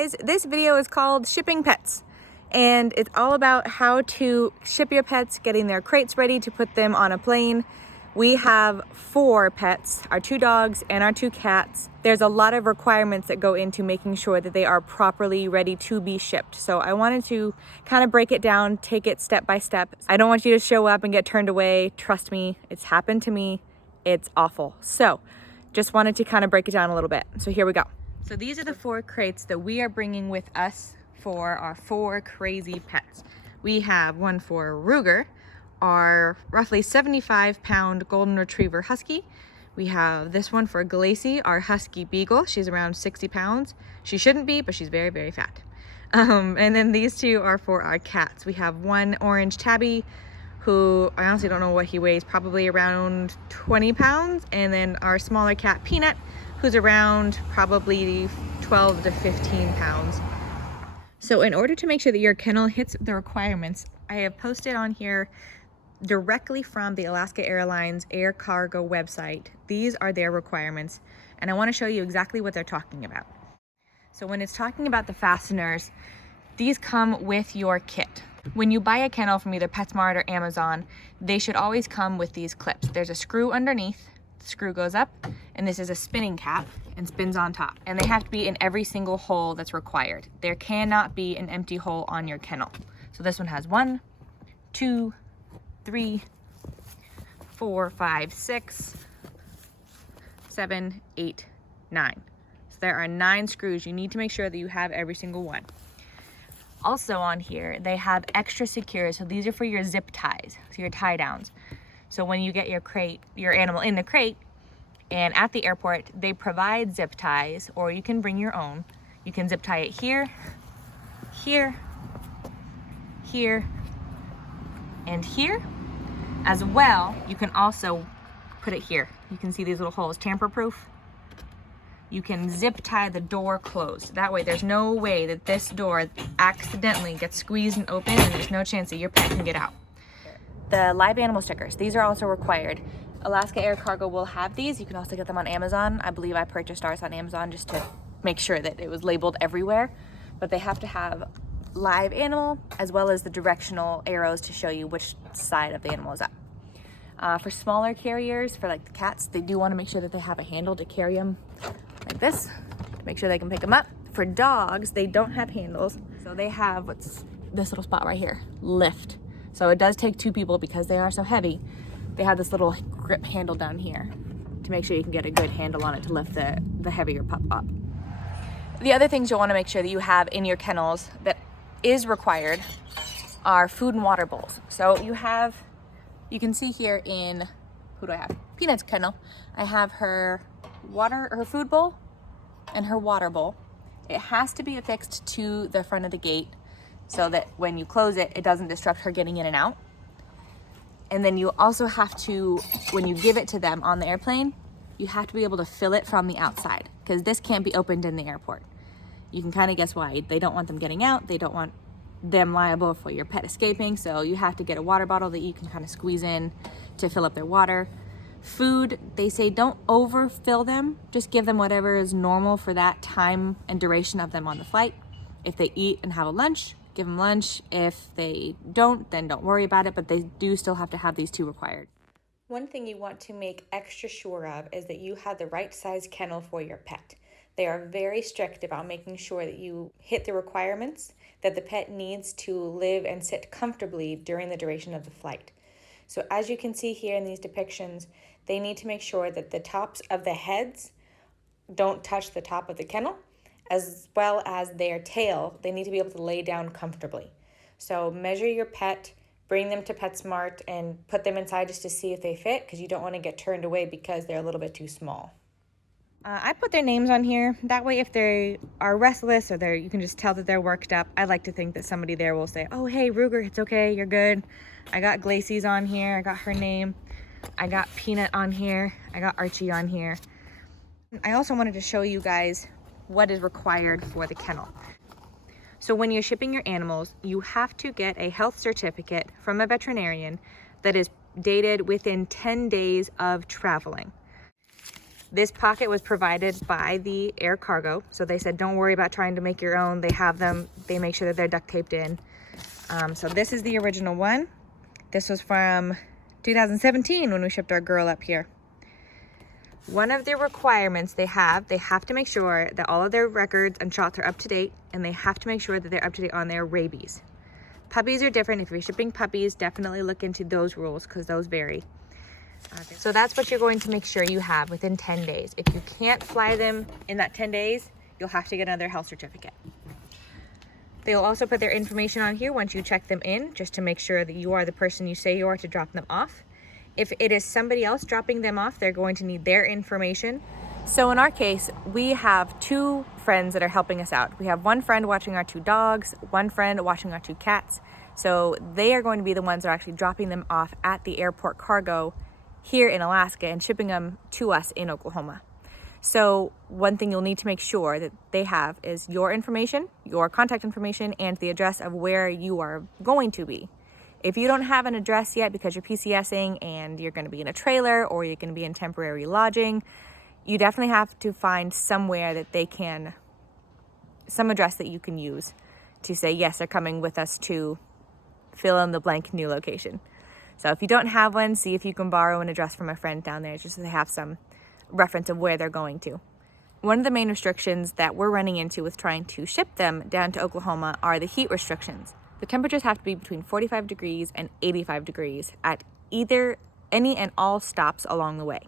guys, this video is called Shipping Pets, and it's all about how to ship your pets, getting their crates ready to put them on a plane. We have 4 pets, our 2 dogs and our 2 cats. There's a lot of requirements that go into making sure that they are properly ready to be shipped. So I wanted to kind of break it down, take it step by step. I don't want you to show up and get turned away. Trust me, it's happened to me. It's awful. So just wanted to kind of break it down a little bit. So here we go. So these are the 4 crates that we are bringing with us for our 4 crazy pets. We have one for Ruger, our roughly 75-pound golden retriever husky. We have this one for Glacy, our husky beagle. She's around 60 pounds. She shouldn't be, but she's very, very fat. And then these 2 are for our cats. We have one orange tabby, who I honestly don't know what he weighs, probably around 20 pounds. And then our smaller cat, Peanut, who's around probably 12 to 15 pounds. So in order to make sure that your kennel hits the requirements, I have posted on here directly from the Alaska Airlines air cargo website. These are their requirements, and I want to show you exactly what they're talking about. So when it's talking about the fasteners, these come with your kit. When you buy a kennel from either PetSmart or Amazon, they should always come with these clips. There's a screw underneath, the screw goes up, and this is a spinning cap and spins on top. And they have to be in every single hole that's required. There cannot be an empty hole on your kennel. So this one has 1, 2, 3, 4, 5, 6, 7, 8, 9. So there are 9 screws. You need to make sure that you have every single one. Also on here, they have extra secure. So these are for your zip ties, so your tie downs. So when you get your animal in the crate, and at the airport, they provide zip ties, or you can bring your own. You can zip tie it here, here, here, and here. As well, you can also put it here. You can see these little holes, tamper-proof. You can zip tie the door closed. That way there's no way that this door accidentally gets squeezed and open, and there's no chance that your pet can get out. The live animal stickers, these are also required. Alaska Air Cargo will have these. You can also get them on Amazon. I believe I purchased ours on Amazon just to make sure that it was labeled everywhere. But they have to have live animal as well as the directional arrows to show you which side of the animal is up. For smaller carriers, for like the cats, they do want to make sure that they have a handle to carry them like this, to make sure they can pick them up. For dogs, they don't have handles, so they have what's this little spot right here, lift. So it does take 2 people because they are so heavy. They have this little grip handle down here to make sure you can get a good handle on it to lift the heavier pup up. The other things you'll want to make sure that you have in your kennels that is required are food and water bowls. So you can see here in, who do I have? Peanut's kennel. I have her food bowl and her water bowl. It has to be affixed to the front of the gate so that when you close it, it doesn't disrupt her getting in and out. And then you also have to, when you give it to them on the airplane, you have to be able to fill it from the outside, because this can't be opened in the airport. You can kind of guess why. They don't want them getting out. They don't want them liable for your pet escaping. So you have to get a water bottle that you can kind of squeeze in to fill up their water. Food, they say don't overfill them. Just give them whatever is normal for that time and duration of them on the flight. If they eat and have a lunch, give them lunch. If they don't, then don't worry about it. But they do still have to have these 2 required. One thing you want to make extra sure of is that you have the right size kennel for your pet. They are very strict about making sure that you hit the requirements that the pet needs to live and sit comfortably during the duration of the flight. So as you can see here in these depictions, they need to make sure that the tops of the heads don't touch the top of the kennel, as well as their tail. They need to be able to lay down comfortably. So measure your pet, bring them to PetSmart, and put them inside just to see if they fit, because you don't want to get turned away because they're a little bit too small. I put their names on here. That way if they are restless or you can just tell that they're worked up. I like to think that somebody there will say, oh, hey, Ruger, it's okay, you're good. I got Glacy's on here. I got her name. I got Peanut on here. I got Archie on here. I also wanted to show you guys what is required for the kennel. So when you're shipping your animals, you have to get a health certificate from a veterinarian that is dated within 10 days of traveling. This pocket was provided by the air cargo. So they said, don't worry about trying to make your own. They have them, they make sure that they're duct taped in. So this is the original one. This was from 2017 when we shipped our girl up here. One of the requirements they have to make sure that all of their records and shots are up to date, and they have to make sure that they're up to date on their rabies. Puppies are different. If you're shipping puppies, definitely look into those rules because those vary. So that's what you're going to make sure you have within 10 days. If you can't fly them in that 10 days, you'll have to get another health certificate. They'll also put their information on here once you check them in, just to make sure that you are the person you say you are to drop them off. If it is somebody else dropping them off, they're going to need their information. So in our case, we have 2 friends that are helping us out. We have one friend watching our 2 dogs, one friend watching our 2 cats. So they are going to be the ones that are actually dropping them off at the airport cargo here in Alaska and shipping them to us in Oklahoma. So one thing you'll need to make sure that they have is your information, your contact information, and the address of where you are going to be. If you don't have an address yet because you're PCSing and you're going to be in a trailer or you're going to be in temporary lodging, you definitely have to find somewhere that they can, some address that you can use to say, yes, they're coming with us to fill in the blank new location. So if you don't have one, see if you can borrow an address from a friend down there just so they have some reference of where they're going to. One of the main restrictions that we're running into with trying to ship them down to Oklahoma are the heat restrictions. The temperatures have to be between 45 degrees and 85 degrees at either any and all stops along the way.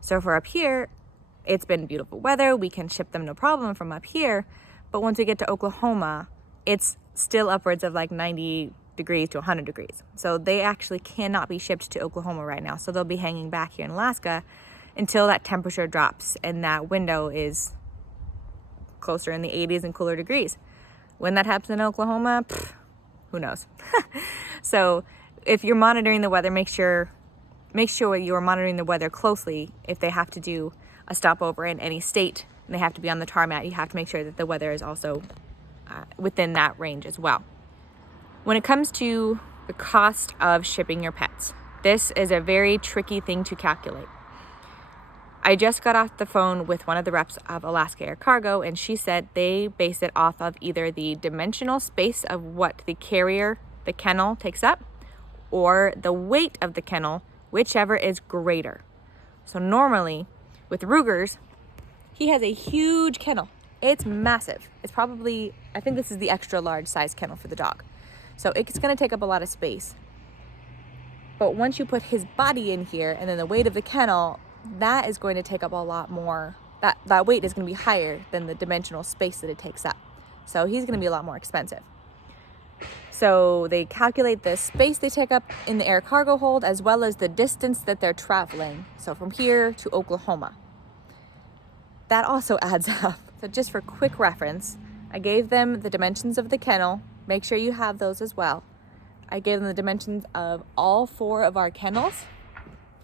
So for up here, it's been beautiful weather. We can ship them no problem from up here. But once we get to Oklahoma, it's still upwards of like 90 degrees to 100 degrees. So they actually cannot be shipped to Oklahoma right now. So they'll be hanging back here in Alaska until that temperature drops and that window is closer in the 80s and cooler degrees. When that happens in Oklahoma, who knows? So if you're monitoring the weather, make sure you're monitoring the weather closely. If they have to do a stopover in any state and they have to be on the tarmac, you have to make sure that the weather is also within that range as well. When it comes to the cost of shipping your pets, this is a very tricky thing to calculate. I just got off the phone with one of the reps of Alaska Air Cargo, and she said they base it off of either the dimensional space of what the carrier, the kennel, takes up, or the weight of the kennel, whichever is greater. So normally, with Ruger's, he has a huge kennel. It's massive. It's probably, I think this is the extra large size kennel for the dog. So it's going to take up a lot of space. But once you put his body in here and then the weight of the kennel, that is going to take up a lot more. That weight is going to be higher than the dimensional space that it takes up. So he's going to be a lot more expensive. So they calculate the space they take up in the air cargo hold as well as the distance that they're traveling. So from here to Oklahoma. That also adds up. So just for quick reference, I gave them the dimensions of the kennel. Make sure you have those as well. I gave them the dimensions of all 4 of our kennels,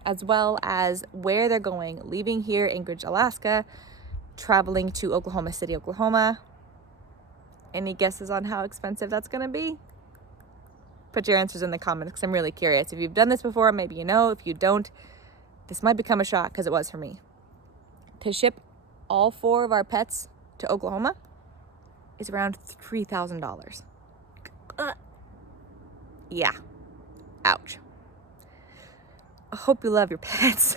as well as where they're going, leaving here in Anchorage, Alaska, traveling to Oklahoma City, Oklahoma. Any guesses on how expensive that's going to be? Put your answers in the comments because I'm really curious. If you've done this before, maybe you know. If you don't, this might become a shock because it was for me. To ship all 4 of our pets to Oklahoma is around $3,000. Yeah. Ouch. I hope you love your pets.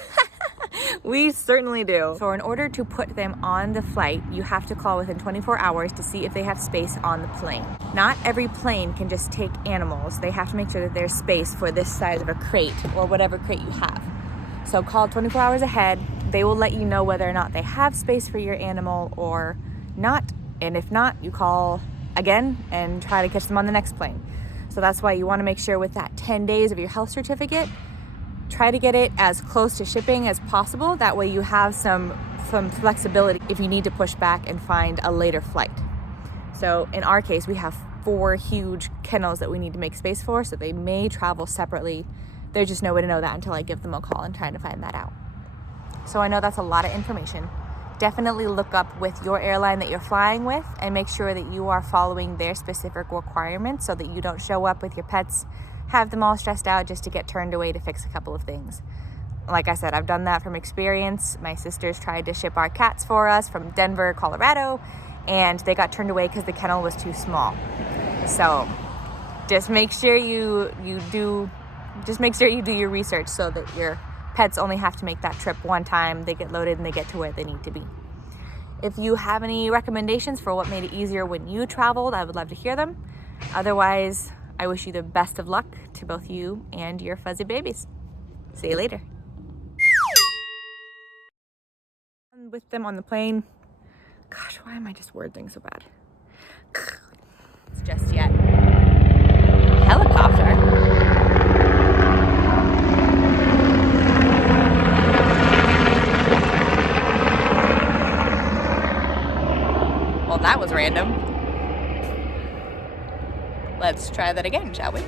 We certainly do. So in order to put them on the flight, you have to call within 24 hours to see if they have space on the plane. Not every plane can just take animals. They have to make sure that there's space for this size of a crate or whatever crate you have. So call 24 hours ahead. They will let you know whether or not they have space for your animal or not. And if not, you call again and try to catch them on the next plane. So that's why you want to make sure with that 10 days of your health certificate, try to get it as close to shipping as possible. That way you have some flexibility if you need to push back and find a later flight. So in our case, we have 4 huge kennels that we need to make space for, so they may travel separately. There's just no way to know that until I give them a call and try to find that out. So I know that's a lot of information. Definitely look up with your airline that you're flying with and make sure that you are following their specific requirements so that you don't show up with your pets, have them all stressed out just to get turned away to fix a couple of things. like I said, I've done that from experience. My sisters tried to ship our cats for us from Denver, Colorado, and they got turned away because the kennel was too small. So just make sure you do your research so that your pets only have to make that trip one time, they get loaded and they get to where they need to be. If you have any recommendations for what made it easier when you traveled, I would love to hear them. Otherwise, I wish you the best of luck to both you and your fuzzy babies. See you later. With them on the plane. Gosh, why am I just wording so bad? It's just yet. Helicopter. Well, that was random. Let's try that again, shall we?